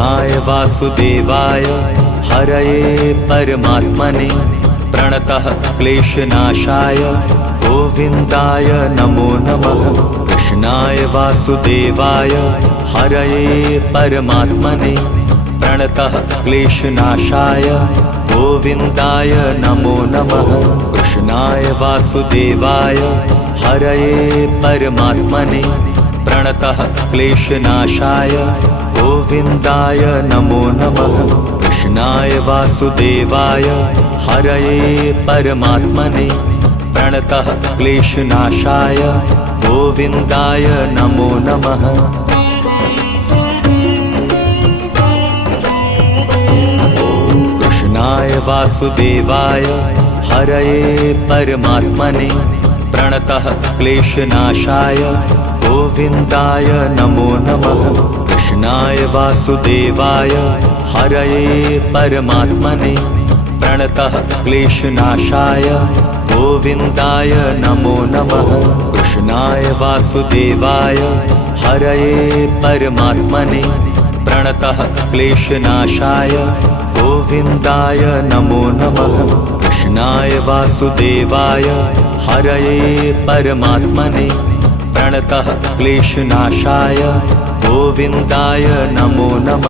वासुदेवाय हरये परमात्मने प्रणतः क्लेशनाशाय गोविन्दाय नमो नमः। कृष्णाय वासुदेवाय हरये परमात्मने प्रणतः क्लेशनाशाय गोविन्दाय नमो नमः। कृष्णाय वासुदेवाय हरये परमात्मने प्रणतः क्लेशनाशाय गोविन्दाय नमो नमः। कृष्णाय वासुदेवाय हरये परमात्मने प्रणतः क्लेशनाशाय गोविन्दाय नमो नमः। कृष्णाय वासुदेवाय हरये परमात्मने प्रणतः क्लेशनाशाय गोविन्दाय नमो नमः। कृष्णाय वासुदेवाय हरये परमात्मने प्रणतः क्लेशनाशाय गोविन्दाय नमो नमः। कृष्णाय वासुदेवाय हरये परमात्मने प्रणतः क्लेशनाशाय गोविन्दाय नमो नमः। कृष्णाय वासुदेवाय हरये परमात्मने प्रणतः क्लेशनाशाय गोविन्दाय नमो नमः।